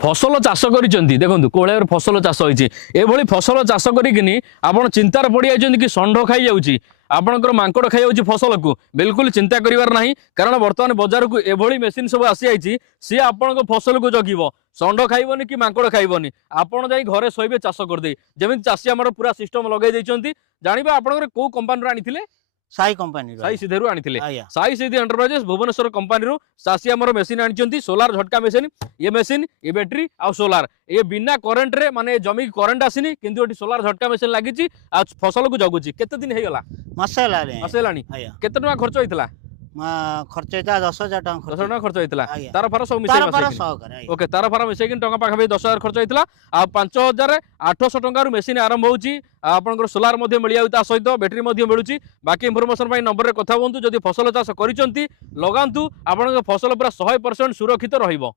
फसल चाष कर देखो कोड़े फसल चाष होती एभली फसल चाष करी आप चिंतार पड़ जाइए कि षंढ खाई जाऊँगी आपंकर मांकड़ खाई जाऊँगी फसल को बिल्कुल चिंता करिवार नहीं कारण बर्तमान बजार को एभली मेसीन सब आसी जाइए सी आपण फसल को जगिब षंढ खाइबनी कि मांकड़ खाइबनी आपड़ जाई घरे शोबे चाष करदे जमी चाषी आम पूरा सिस्टम लगे जाना आपंकर कौ कंपानी आनी साई कंपनी साई सीधेरू आनी आया साई सीधी एंटरप्राइजेस भुवनेश्वर कंपनी चाषी आमर मेसीन आनी सोलार झटका मेसीन ये बैटेरी आ सोलार ये बिना करेन्ट रे माने जमी करेन्ट आसीनी किंतु एटी सोलार झटका मेसीन लागिची आ फसल को जगुची केते दिन हेगला मासे हेलानी आया केते टका खर्च होइतला खर्च होता 10,000 टका 10,000 खर्च होइतला आया। तार फार सब तार पर मिसै सहकारी ओके तार फार मिसै टका पाखा 10,000 खर्च होइतला आ 5,800 टका मेसीन आरंभ होउची आपनकर सोलार मध्ये मिल जाउता सहित बैटरी मध्ये मिलुची बाकी इन्फॉर्मेशन पई नंबर रे कथा हुंतु जदि फसल चाष करिसंती लगांतु आपनकर फसल पूरा 100% सुरक्षित रहिबो।